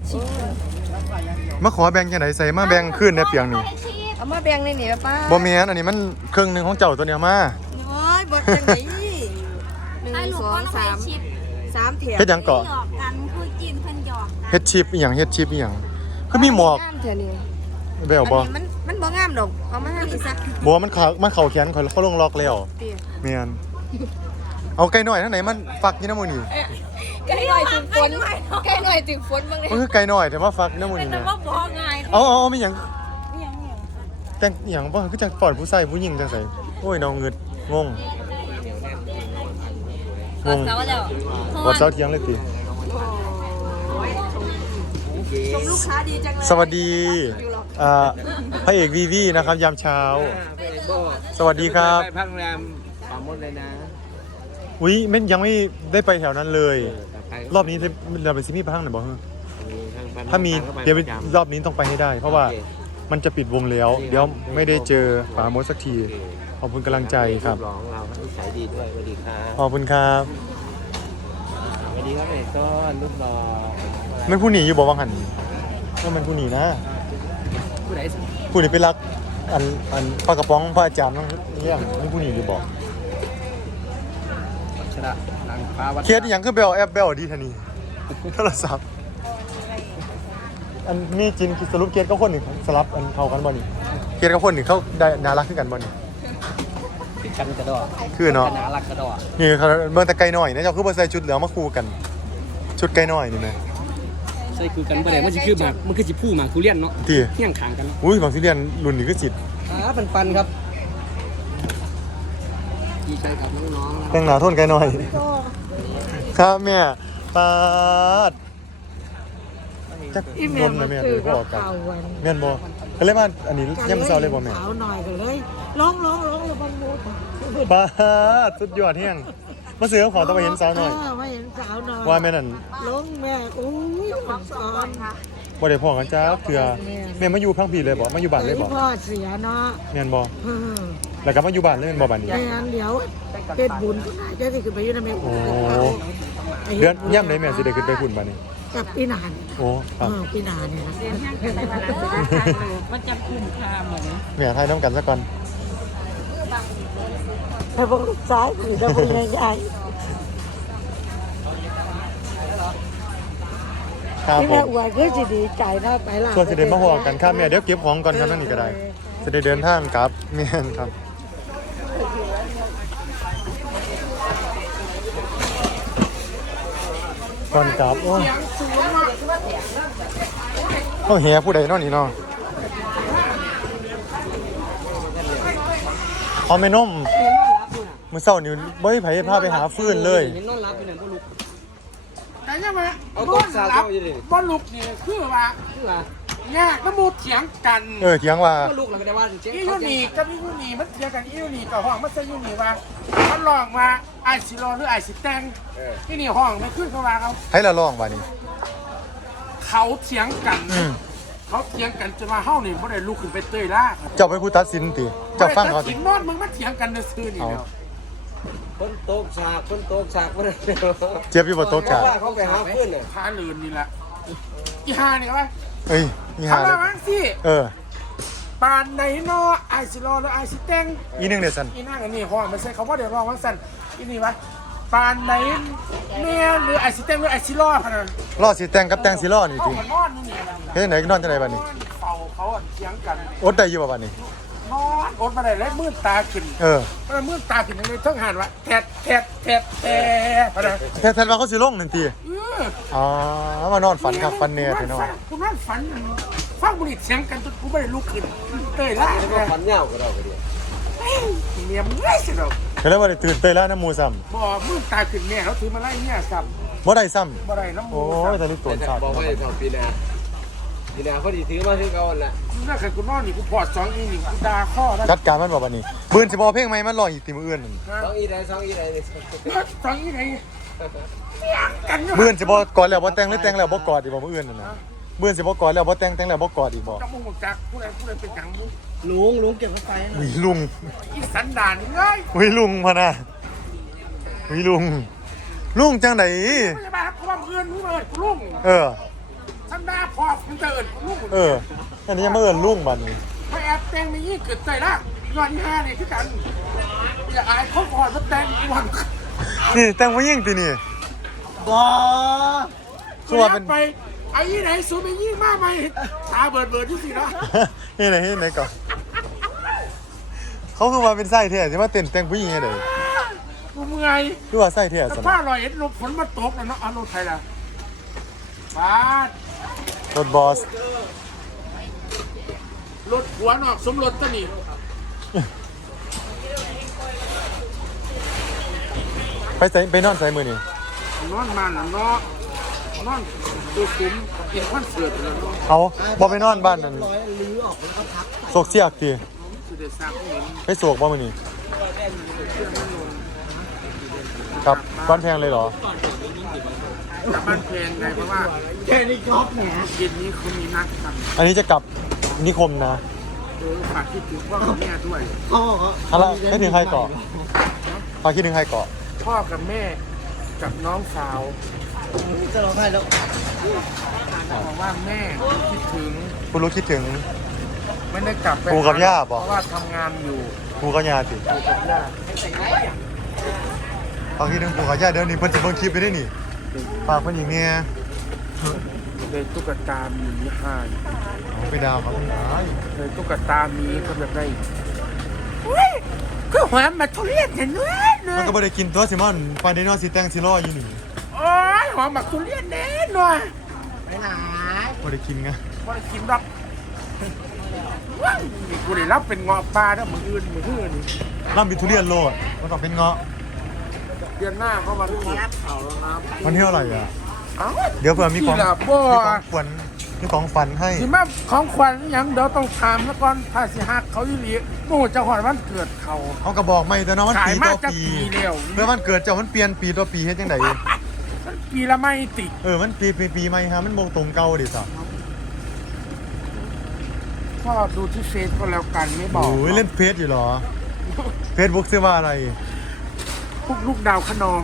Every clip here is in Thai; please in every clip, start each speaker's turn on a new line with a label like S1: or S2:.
S1: มาขอแบ่งจังไหนใส่มาแบ่งขึ้นในเปียงนี่
S2: เอามาแบ่งในนี่ป้า
S1: บ่แม่นอันนี้มันครึ่งนึงของเจ้าตัวเนี้ยมา
S2: โอ้ยบ่จังได๋1 2 3 แถว
S1: เฮ็ดหยังเกาะ
S3: หยอกกันคุยกินเพิ่นหยอกกัน
S1: เฮ็ดชิปอีหยังเฮ็ดชิปอีหยังคือมีหมอก
S2: งามแท้นี่
S1: แบวบ่
S2: อันนี้มันบ่งามดอกเอามาให้นี่ซะ
S1: บ่มันเข้าแขนเขาลงล็อกแล้วแม่นเอาไก่น้อยทางไหนมันฟักอยู่นำมื้อนี้
S2: ใกล้หน่อยถึงฝนใกล้หน่อยถึงฝนบ้างเลย
S1: มันคือไก่น้อยแต่ว่าฟักอยู่นำมื้อนี้
S3: แต่
S1: นะ
S3: ว่าบ่ง่าย
S1: เอามีหยัง
S3: เนี่ย
S1: แต่งอีหยังบ่คือจังปอดผู้ชายผู้หญิงจังไสโอ้ยน้องงึดงง
S3: ก็เสาแล้ว
S1: กดเสาเถียงเลยติ
S2: ชมลูกค้าดีจังเลย
S1: สวัสดีพระเอกวีวีนะครับยามเช้าสวัสดีครับ
S4: ไปพักโรงแรมป่าหมดเลยนะ
S1: อุ้ยมันยังไม่ได้ไปแถวนั้นเลย
S4: ไป
S1: รอบนี้เราไปซิมี่ไปทางไหนบอกถ้ามี
S4: ทง
S1: เดี๋ยว
S4: ประจำ
S1: รอบนี้ต้องไปให้ได้ เพราะว่ามันจะปิดวงแล้ว เดี๋ยวไม่ได้เจอป๋าโมดสักทีขอบคุณกำลังใจครับ
S4: รูปหล่อของเรานิสัยดีด้วยสวัสดีครับ
S1: ขอบคุณครับ
S4: สวัสดีครับเอกต้นรูปหล่อ
S1: ไม่ผู้หนีอยู่บอกว่าหันว่ามันผู้หนีนะ
S4: ผู้ใด
S1: ผู้หนีไปรักอันปลากระป๋องพระอาจารย์นั่นเรื่องนี่ผู้หนีอยู่บอก
S4: ชนะนางฟ้าวัด
S1: เคสอหย่างคือเบลแอปเบลดีทันนี่โทรศัพท์อันมีจินสรุปเคสก็คนหนึ่งสลับอันเข้ากันบ่นี่เคสก็คนหนึ่งเขาได้น่ารักขึ้นกันบ่นี่
S4: ที่กันกระดอ
S1: คือเนาะ
S4: คณะรักกระดอ
S1: นี่เขาเบิ่งแต่ไกลหน่อยนะเจ้าคือบ่ใส่ชุดเหลืองมาคู่กัน ชุดไกลหน่อยนี่แม่
S4: ใช่คือกันประเดี๋ยวมันจะคือหมากมันคือจิพูหมากทุเรียนเนาะ
S1: ที่
S4: เที่ยงขางกัน
S1: อุ้ยบางสิเรียนรุ่นนี้คือจิต
S4: ปันครับดีใจกับน้องๆ
S1: แต่งหน้าโทนไกลหน่อยครับแม่ปาดจักนมนะแม่เลยบ่ออกกันแม่นบ่ก็เลยว่าอันนี้ยามเช้าเลยบ่แม่
S5: สาวหน่อยก็เลยร้องแล้วมันโมด
S1: ปาดสุดยอดเฮียงมาซื้อของต้องไปเห็นสาวหน่อย
S5: ไม่เห็นสาวหน่อย
S1: ว่าแม่นั่น
S5: ร้องแม่อุ้ยมันสอน
S1: บ่ได้พ้อกันจ้าเทื่อแม่มาอยู่พังผีเลยบ่มาอยู่บ้านเลยบ่
S5: พ่อเสียเนาะ
S1: แม่นบ่แล้วก็มาอยู่บ้านเลยแม่นบ่บัดนี้
S5: ไม่งั้นเดี๋ยวเป็นบุญก็ได้จะได้ขึ้นไปอยู่ในแม่
S1: โอ้เดือนย่ำไหนแม่สิได้ขึ้นไปพุ่นบัดนี้
S5: กับปีนาน
S1: โอ้ครับ
S5: ปีนานเนี่ย
S3: มันจะคุ้มค่าเหมือน
S1: แม่ทายน้ำกันซะก่อน
S5: ถ้าพวกลูกซ้ายหรือถ้าพวกใหญ่
S1: ครับ
S5: ที่
S1: ผ
S5: แม่
S1: ม
S5: อวยก็จะดีใจนะไปล่ะ
S1: ส่วนสิได้มาห่วงกันครับแม่เดี๋ยวเก็บของก่อนครับนั่นนี่ก็ได้จะได้เดินทางกลับแม่นครับก่อนกลับโอ้เฮียผู้ใดเนาะนี่เนาะพอแม่นมมื้อเช้านี่บ่มีไผพาไปหาฟืนเลย
S4: เห็นนอนรับอยู่เนี่ยก็ลุก
S6: แต่ยังไง
S4: เอาตัวสาวเข้าอยู่ดิ
S6: บ่ลุกนี่คือว่า
S4: คือว่า
S6: เนี่ยก็มูเถียงกัน
S1: เถียงว่า
S4: ก็ลุกแล้วก็ได้ว่าเจ๊ง
S6: อียูนี่กับอียูนี่มันเถียงกันอียูนี่กับห้องมันใช่ยูนี่ว่ามันลองมาไอซิโรหรือไอซิแตงอีนี่ห้องไม่ขึ้นเขาว่าเขา
S1: ให้ละร้องว่านี่
S6: เขาเถียงกัน เขาเถียงกันจนมาเฮ้านี่บ่ได้ลุกขึ้นไปเตยล่า
S1: เจ้าเป็นผู้ตัดสินติเจ้าฟังเขาติ
S6: สินนอนมึงมาเถียงกันในซื่อนี่แล้ว
S4: คนโต๊ะฉากมัน
S1: เจี๊ยบอยู่บ่โต๊ะจ้า
S4: ว่าเขาไปหาเพื่อนเนี่ย
S6: พาลืนนี่แหละอีฮานี่ว่า
S1: เอ้ยนี่หา
S6: ทำ
S1: เล
S6: มาย บ้างสิ
S1: เออ
S6: ปานไหนเนาะไอซิโรหรือไอซิแตง
S1: อีหนึงเด้อซั่น
S6: อีนั่งอันนี้ห้องมันใช่เขาว่าเดี๋ยวรองว่าสั่นอีนี่วะปานไหนแม่หรือไอซิเต็มหรือไอซิล่อขนาดนั้น
S1: รอสิแต่งกับแต่งสิรอนี่
S6: เขา
S1: ติ
S6: ก็นอนนี่นะ
S1: เฮ็ดจังได๋นอนจังได๋บัดนี้
S6: เฝ้าเขาอะเถียงกัน
S1: อดได้อยู่บ่บัดนี้
S6: นอนอดมาได้แล้วมืดตาขึ้น
S1: เออ
S6: แล้วมืดตาขึ้นเลยทั้งหันวะแทดพะนะ
S1: แท้ๆว่าเขาสิลงนั่นติ อ๋อมานอนฝันครับฝันเนี่ยแท้เนาะ
S6: กูนอนฝันฟังบุหรี่เสียงกันจนกูไม่ได้ลุกขึ้นเตยล่า
S4: แล้วก็ฟันเหย้าก็เราก็ดี
S6: เมียมึงไล่สิเรา
S1: ก็เลยว่าได้ตื่นเต้นแล้วน้ำหมูซ้ำ
S6: บ่มืดตาขึ้นแม่เขาถือมาไล่เนี่ยซ้
S1: บ่ได้ซ้
S6: ำบ่ได้น้ำ
S1: ำ
S6: มู
S1: โอ้ยแต่ลิตรตัวชาติ
S4: บอกว่าจะทำปีนาเขาดีถือมาถือเขาแหละ
S6: น่าเคยกูนอนนี่กูพอด2อีนี่กูด่าข้อได้
S1: จัดการมันบ่บัดนี้ปืนสิบ่เอาเพลงใหม่มันรออีกติมื้ออื่นนั่น
S4: สองอีไรนี่
S6: 2อีไหนเถียงกันอยู่
S1: มื้ออื่นสิบ่กอดแล้วบ่แต่งหรือแต่งแล้วบ่กอดอีกบ่มื้ออื่นนั่นน่ะมื้ออื่นสิบ่กอดแล้วบ่แต่งแล้วบ่กอดอีกบ่
S6: จับมึงจักผู้ใดเป็นจังมึง
S4: ลุงเก็บกาแฟ
S1: อุ้ยลุง
S6: อีสันดานนี่เลย
S1: อุ้ยลุงพะนะอุ้ยลุงจังได๋
S6: พยาบาลครับเพราะว่าเพื่อนมึงเปิดกูลุง
S1: เออ
S6: สันดานพ่อมึงจะเอิญลูก
S1: อันนี้ยังไม่เอินลุงบัดนี้
S6: ถ้าแอบแต่งไม่ยิ่งเกิดใจละย้อนห้าเนี่ยคือกันอย่าอายเขาก่อนว่าแต่งวัน
S1: นี่แต่งผู้หญิงตินี่
S5: บอ
S1: ชัวร์เป็น
S6: ไปไอ้ยี่ไหนสูบไปยิ่งมากไหมตาเบิดที่สินะ
S1: นี่ไหนก่อนเขาคือมาเป็นไส้เท่ใช่ไหมเต้นแต่งผู้หญิงไงเด้อ
S6: กูเมื่อย
S1: คือว่าไส้เท่
S6: แต่
S1: ส
S6: ผ้า
S1: นะ
S6: ลอยเอ็ดลมฝนมาตกแล้วเนาะอารมณ์ไทยละบ้าน
S1: รถบอส
S6: รถหัวนอกสมรสตัวนี้
S1: ไปนอนใส่มือนี่
S6: นอนมันเนาะนอนตัวคุ้มกินคอนเสิร์ตแล้วเนาะ
S1: เอาบอไปนอนบ้านนั่นโศกเสียกที
S6: สุดเด็ดสากเห็น
S1: ไปโศกบ่มือนี่ครับบ้านแพงเลยเหรอ
S6: กลับบ้านเพลงไงเพราะว่า
S5: แค่นี้ก๊อฟแหม
S6: เย็นนี้เขามีนัดกัน
S1: อันนี้จะกลับนิคมนะ
S6: ฝากคิดถึงพ่อกับแม่ด้วย
S5: พ่อ
S1: อะไรให้ถึงใครเกาะพาคิดถึงใครเกาะ
S6: พ่อกับแม่กับน้องสาว
S5: จะร้องไห้แล้ว
S6: บอกว่าแม่คิดถึง
S1: คุณรู้คิดถึง
S6: ไม่ได้กลับไป
S1: ปู่กับย่าบอก
S6: เพราะว่าทำงานอยู่
S1: กูกับยาติ
S6: ปู่กับย่า
S1: พาคิดถึงกูกับยาเดี๋ยวนี้เพิ่นจะเบิ่งคลิปไปได้นี่ฝากเพิ่นอีกเนี่ย
S6: เลยตุ๊กตาหมีให้
S1: เอาไปดาวครับอ้าย
S6: เลยตุ๊กตาหมีก็แบบได้ก็หวานมาทุเรียนเนี่ยเนื้อเนื้
S1: มัน
S6: อ
S1: ก็บ่ได้กินตัวสิมันไปได้นอนสิแต่งสิรออยู่นี่
S6: โอ้ยหอมแบบทุเรียนแน่หน่อย
S5: ไปไหน
S1: บ่ได้กินไง
S6: พอได้กินดอกว้าวนี่กูได้รับเป็นเงาะปลาแล้วมืออื่นมืออื่น
S1: ร่ำมีทุเรียนโลดมันต้องเป็นเงาะ
S6: เดือนหน้าเขามาทุกทีเอาแล้วนะ
S1: มันเที่ยวอะไรอ่ะ
S6: เอ้า
S1: เดี๋ยวเผื่อมีของ
S6: ที่ละบ่
S1: มีของฝันให้
S6: สิมาของขวัญหยังเดี๋ยวต้องถามแล้วก่อนถ้าสิฮักเขาอีหลีโม่จะหอดวันเกิดเขา
S1: เขาก็บอกไม่แต่เนาะมัน
S6: ขาย
S1: ปี
S6: มา
S1: ต่อ
S6: จาก
S1: ปี
S6: ปีเดียว
S1: เมื่อมันเกิดเจ้ามันเปลี่ยนปีต่อปีเฮ็ดจังได
S6: มันปีละไม่ติด
S1: มันปีใหม่ฮะมันบ่ตรงเก่าดิซะ
S6: พ่อดูที่เฟซก็แล้วกันไม่บอก
S1: โอ้ยเล่นเฟซอยู่เหรอ Facebook ชื่อว่าอะไร
S6: พวกลูกดาวขนอง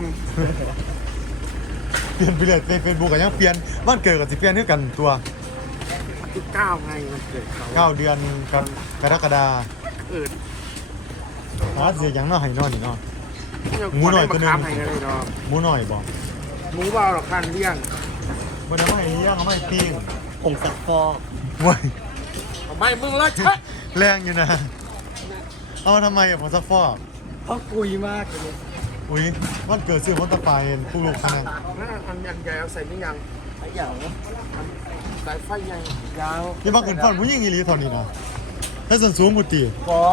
S1: เปลี่ยนไปเรื่อยเฟซบุ๊กก็ยังเปลี่ยนวันเกิดก็สิเปลี่ยนคือกันตัว
S6: วันที่9ไงวันเกิดเขา
S1: 9 เดือนกรกฎาคม
S6: เออ
S1: หาเสียหยังเนาะให้นอนนี่เนาะ
S6: ยัง
S1: หมูหน่อยตัวหนึ่ง
S6: มาค้าให้เลยเนาะ
S1: หมูน้อยบ่
S6: หมูเบาหรอกคันเลี้ยง
S1: บ่ได้มาให้เลี้ยงเอามาให้ปิ้ง
S5: ผงซักฟอก
S1: เว้ย
S6: เอาไม่มึงเลยเชะ
S1: แรงอยู่นะ เอามาทำไมอะผมซักฟอก
S5: เพราะกุยมากเลย
S1: อุ้ยวันเกิดซื้อมันตะไฟพวกลูกคะแนน
S6: นั่นอันยันใหญ่เอาใส่นี่ยัง
S5: ไอ้เหยา
S6: สายไฟใหญ่ยาว
S1: นี่บักขึ้นฟันผู้หญิงอีหลีเท่านี้นะถ้าส่วนสูงบุตรี
S5: บอ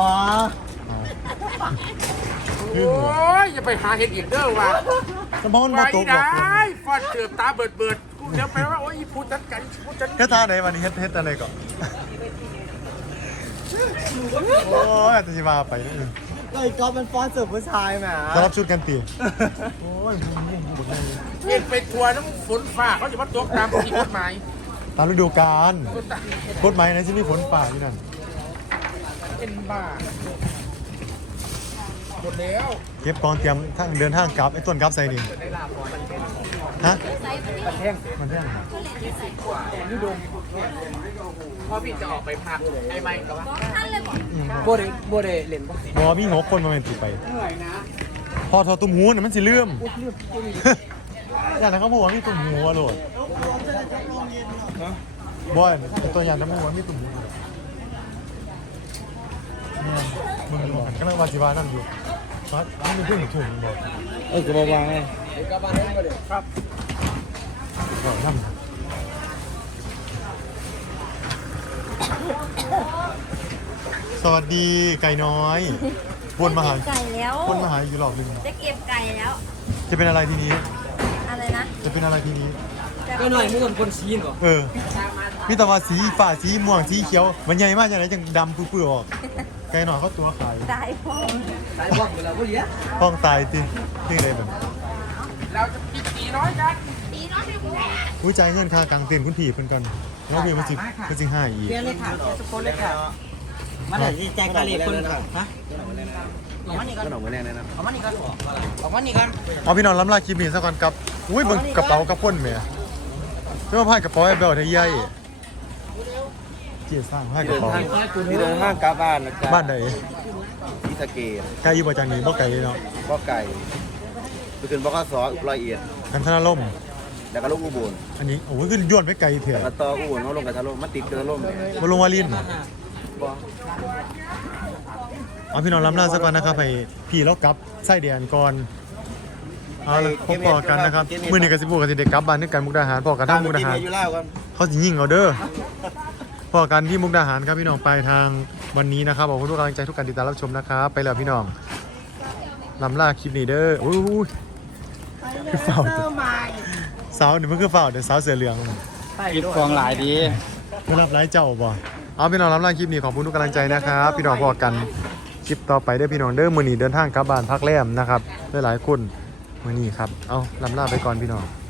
S6: โอ้ยอย่าไปหาเห็ดอีกเด้อว่ะ
S1: สมองมัน
S6: ไป
S1: บ่ตกหรอก
S6: ได้ฟอนเจือบตาเบิดกูเดี๋ยวไปว่าโอ้ยพูดจัดกันพูดจัด
S1: แค่ท่าไหนวันนี้เฮ็ดอะไรก่อนโอ้ยอาจจะสิมาไปนะ
S5: ไอ้ก๊อฟมันฟ้อนเสิร์ฟผู้ชายแหม
S1: จะรับชุดกันตีโอ้ยบุ้มบุ้ม
S6: เห็นไปทัวร์น้ำฝนฟ้าเขาจะมาตกตามที่กฎหมาย
S1: ตามฤดูกาลกฎหมายไหนที่มีฝนป่าอยู่นั่น
S6: เป็นบ้าหมดแล้ว
S1: เก็บกองเตรียมทางเดินทางกลับไอ้ต้นกลับใส่นี่ฮะมันแท่ง
S6: พ่อพี่จะออกไปพักไอ้ไม่กับว่า
S3: ท่านเลยบอก
S5: โบเดเล่นปะ
S1: บอมี6 คนมาเป็นตีไปพอทอตุ้มหูน่ะมันสิเลื่อมอย่างนั้นเขาบอกว่ามีตุ่มหูอะโหลดบอยตัวอย่างนั้นบอกว่ามีตุ่มหูเนี่ยมึงดูมันกำลังวาจิวานั่งอยู่ฟัดนี่มันเพิ่งถุงบอก
S5: จะมาวางไง
S6: ครับ
S1: บอกนั่งสวัสดีไก่น้อยวนมาหา
S3: ไก่แล้ว
S1: วนมาหาอยู่รอบหนึง
S3: จะเก็บไก่แล้ว
S1: จะเป็นอะไรทีนี้
S3: อะไรนะ
S1: จะเป็นอะไรทีนี้
S5: ก็หน่อยไม่คนซีนหรอ
S1: มีแต่ว่าสีฟ้าสีม่วงสีเขียวมันใหญ่มากจังไหนจังดำปื้อๆออกไก่หน่อยเขาตัวขาย
S3: ตายพ่อ
S5: สายบอกเวลาพวกเนี้ย
S1: ป้องตายติที่ไหนแบบ
S6: เราจะปิดตีน้อยกัน
S3: ตีน้อยไปหัว
S1: อุ้ยใจายเงินค่ากลางเต็นท์คุณผีเพิ่นกันแล้วคือมันสิให้อีก
S5: เพี้ยนเลยค่ะทุกคนเลยค่ะมาไหนที่แจ้งกะเหรี่ยงคนค่ะฮะออกมานี่ก่อนออกมานี่ก่อนออกมานี่ก่อนออกมานี่ก่อน
S1: เอาพี่น้องล้ำลาคลิปนี้ซะก่อนครับอุ้ยเบิ่งกระเป๋ากับพ่นแหม่ไม่มาพายกระเป๋าไอ้เบลไทยใหญ่กียร์สร้างให้ก
S4: เดิ
S1: ระ
S4: น
S1: เป๋า
S4: ทางที่เดินทางกลับบ้านนะจ๊ะ
S1: บ้านใด
S4: ที่สะเกษ
S1: ไกลอยู่บ่จังนี้บ่ไกลเนาะ
S4: ก็ไก่ไปขึ้นบกสร้อยเอ็ด
S1: กันทนาล่ม
S4: แล้วก็ลงอุบล
S1: อันนี้โอ้ยขึ้นย้อนไปไกลเถ
S4: แล้วก็
S1: อะ
S4: ต่ออุบลเขาลงกับทะลมมาติดกับทะลมเนี่ย
S1: บ่ลงวาลิน
S4: บ่
S1: เอาพี่น้องล้ำหน้าสักวันนะครับให้พี่แล้วกลับไส้เดียนก่อนเอาละพบพอกันนะครับมื้อนี้ก็สิพูดกับสิเด็กกลับบ้านด้วยกันมุกดาหารพอกันทางมุกดาหาร
S4: อยู่แล้วกัน
S1: เขาสิยิงเอาเด้อพอกันที่มุกดาหารครับพี่น้องปลายทางวันนี้นะครับขอบคุณทุกกำลังใจทุกการติดตามรับชมนะครับไปแล้วพี่น้องลำลาคลิปนี้เด้อโอ้ยคือเฝ้าสาวนี่มันคือเฝ้าเดี๋ยวสาวเสือเหลือง
S5: คลิปกองหลายดี
S1: ไม่รับไร้เจ้าบ่เอาพี่น้องลำลาคลิปนี้ขอบคุณทุกกำลังใจนะครับพี่น้องพอกันคลิปต่อไปเด้อพี่น้องเด้อมื้อนี้เดินทางกลับบ้านพักแรมนะครับหลายๆคนมื้อนี้ครับเอาลำลาไปก่อนพี่น้อง